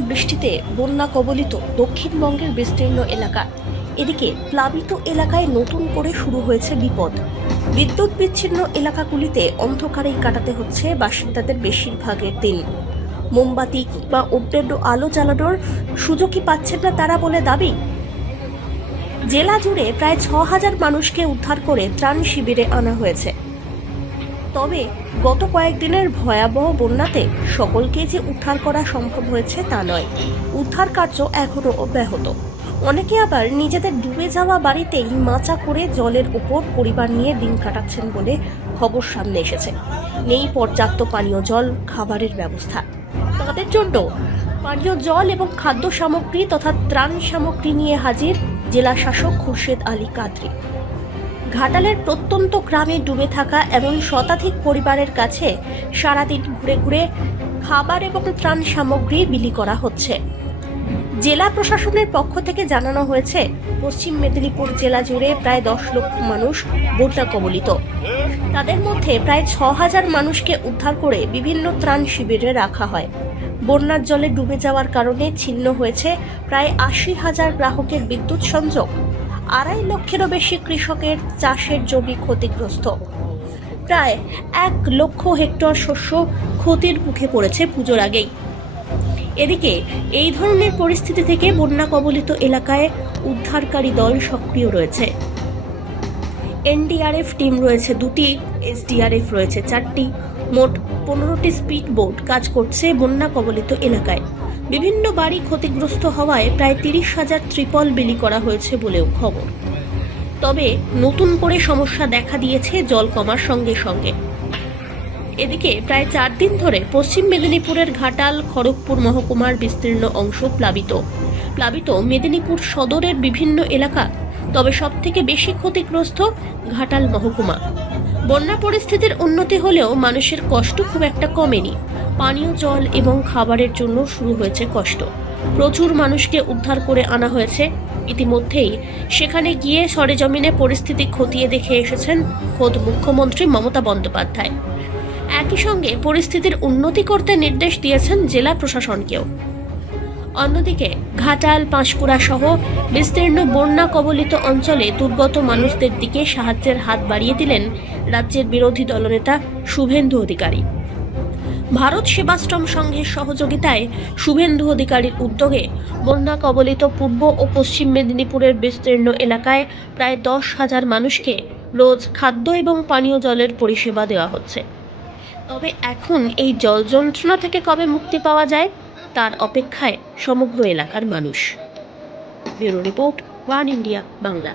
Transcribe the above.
বৃষ্টিতে বন্যা কবলিত দক্ষিণবঙ্গের বিস্তীর্ণ এলাকা। এদিকে প্লাবিত এলাকায় নতুন করে শুরু হয়েছে বিপদ। বিদ্যুৎ বিচ্ছিন্ন এলাকাগুলিতে অন্ধকারেই কাটাতে হচ্ছে বাসিন্দাদের বেশিরভাগের দিন। মোমবাতি বা অন্যান্য আলো জ্বালানোর সুযোগই পাচ্ছেন না তারা বলে দাবি? জেলা জুড়ে প্রায় ছ হাজার মানুষকে উদ্ধার করে ত্রাণ শিবিরে আনা হয়েছে। তবে গত কয়েকদিনের ভয়াবহ বন্যাতে সকলকে যে উদ্ধার করা সম্ভব হয়েছে তা নয়। উদ্ধার কার্য এখনও অব্যাহত। অনেকে আবার নিজেদের ডুবে যাওয়া বাড়িতেই মাচা করে জলের উপর পরিবার নিয়ে দিন কাটাচ্ছেন বলে খবর সামনে এসেছে। নেই পর্যাপ্ত পানীয় জল, খাবারের ব্যবস্থা। তাদের জন্য পানীয় জল এবং খাদ্য সামগ্রী তথা ত্রাণ সামগ্রী নিয়ে হাজির জেলা শাসক খুরশেদ আলী কাদরি। ঘাটালের প্রত্যন্ত গ্রামে ডুবে থাকা এমন শতাধিক পরিবারের কাছে সারাদিন ঘুরে ঘুরে খাবার এবং ত্রাণ সামগ্রী বিলি করা হচ্ছে। জেলা প্রশাসনের পক্ষ থেকে জানানো হয়েছে, পশ্চিম মেদিনীপুর জেলা জুড়ে প্রায় দশ লক্ষ মানুষ বন্যা কবলিত। তাদের মধ্যে প্রায় ছ হাজার মানুষকে উদ্ধার করে বিভিন্ন ত্রাণ শিবিরে রাখা হয়। বন্যার জলে ডুবে যাওয়ার কারণে ছিন্ন হয়েছে প্রায় আশি হাজার গ্রাহকের বিদ্যুৎ সংযোগ। আড়াই লক্ষেরও বেশি কৃষকের চাষের জমি ক্ষতিগ্রস্ত। প্রায় এক লক্ষ হেক্টর শস্য ক্ষতির মুখে পড়েছে পুজোর আগেই। এদিকে এই ধরনের পরিস্থিতি থেকে বন্যা কবলিত এলাকায় উদ্ধারকারী দল সক্রিয় রয়েছে। এনডিআরএফ টিম রয়েছে দুটি, এসডিআরএফ রয়েছে চারটি। মোট পনেরোটি স্পিড বোট কাজ করছে বন্যা কবলিত এলাকায়। বিভিন্ন বাড়ি ক্ষতিগ্রস্ত হওয়ায় প্রায় তিরিশ হাজার ত্রিপল বিলি করা হয়েছে বলেও খবর। তবে নতুন করে সমস্যা দেখা দিয়েছে জল কমার সঙ্গে সঙ্গে। এদিকে প্রায় চার দিন ধরে পশ্চিম মেদিনীপুরের ঘাটাল, খড়গপুর মহকুমার বিস্তীর্ণ অংশ প্লাবিত। প্লাবিত মেদিনীপুর সদরের বিভিন্ন এলাকা, তবে সবথেকে বেশি ক্ষতিগ্রস্ত ঘাটাল মহকুমা। বন্যা পরিস্থিতির উন্নতি হলেও মানুষের কষ্ট খুব একটা কমেনি। পানীয় জল এবং খাবারের জন্য শুরু হয়েছে কষ্ট। প্রচুর মানুষকে উদ্ধার করে আনা হয়েছে। ইতিমধ্যেই সেখানে গিয়ে সরেজমিনে পরিস্থিতি খতিয়ে দেখে এসেছেন খোদ মুখ্যমন্ত্রী মমতা বন্দ্যোপাধ্যায়। একই সঙ্গে পরিস্থিতির উন্নতি করতে নির্দেশ দিয়েছেন জেলা প্রশাসনকেও। অন্যদিকে ঘাটাল, পাঁশকুড়া সহ বিস্তীর্ণ বন্যা কবলিত অঞ্চলে দুর্গত মানুষদের দিকে সাহায্যের হাত বাড়িয়ে দিলেন রাজ্যের বিরোধী দলনেতা শুভেন্দু অধিকারী। ভারত সেবাশ্রম সংঘের সহযোগিতায় শুভেন্দু অধিকারীর উদ্যোগে বন্যা কবলিত পূর্ব ও পশ্চিম মেদিনীপুরের বিস্তীর্ণ এলাকায় প্রায় দশ হাজার মানুষকে রোজ খাদ্য এবং পানীয় জলের পরিষেবা দেওয়া হচ্ছে। তবে এখন এই জল যন্ত্রণা থেকে কবে মুক্তি পাওয়া যায়? তার অপেক্ষায় সমগ্র এলাকার মানুষ। Bureau report one India Bangla.